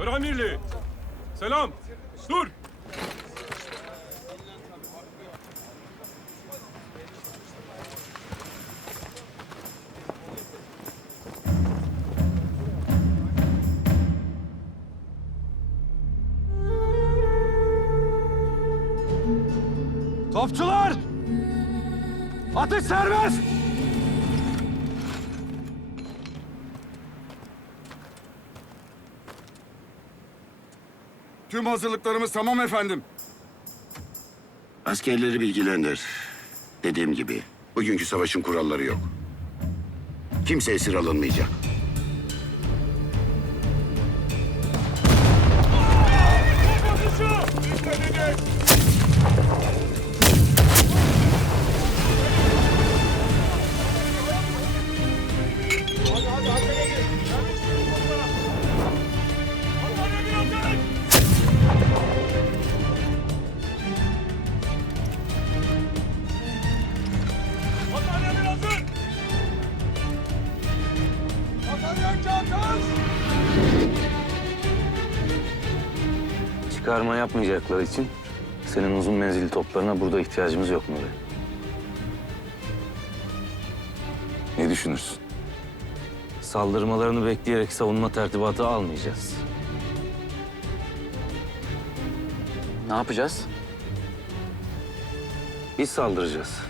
Karamirli. Selam. Dur. Topçular! Atış serbest! Tüm hazırlıklarımız tamam efendim. Askerleri bilgilendir. Dediğim gibi bugünkü savaşın kuralları yok. Kimse esir alınmayacak. Çıkarma yapmayacakları için senin uzun menzilli toplarına burada ihtiyacımız yok Nuri. Ne düşünürsün? Saldırmalarını bekleyerek savunma tertibatı almayacağız. Ne yapacağız? Biz saldıracağız.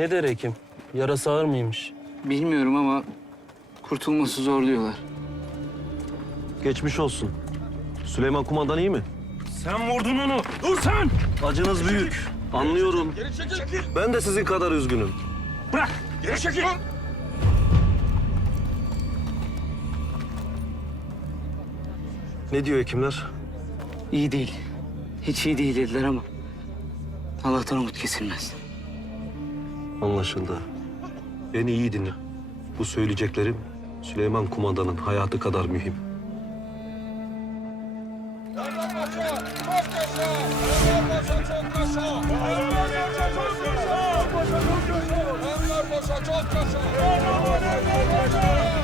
Ne der hekim? Yarası ağır mıymış? Bilmiyorum ama kurtulması zor diyorlar. Geçmiş olsun. Süleyman kumandan iyi mi? Sen vurdun onu. Dur sen. Acınız büyük. Anlıyorum. Ben de sizin kadar üzgünüm. Bırak. Geri çekil. Ne diyor hekimler? İyi değil. Hiç iyi değil dediler ama Allah'tan umut kesilmez. Anlaşıldı. Beni iyi dinle. Bu söyleyeceklerim Süleyman Kumandan'ın hayatı kadar mühim. Çok yaşa!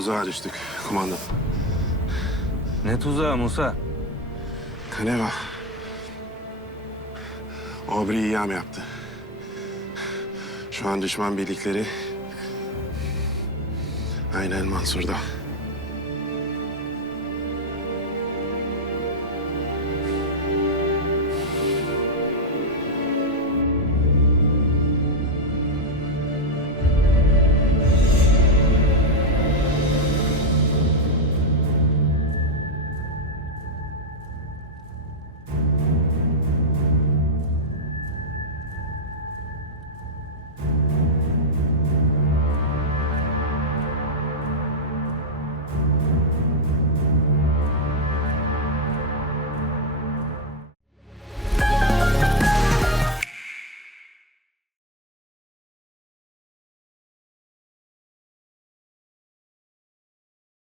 Tuzağa düştük kumandan. Ne tuzağı Musa? Kaneva. Obri iyam yaptı. Şu an düşman birlikleri aynen Mansur'da.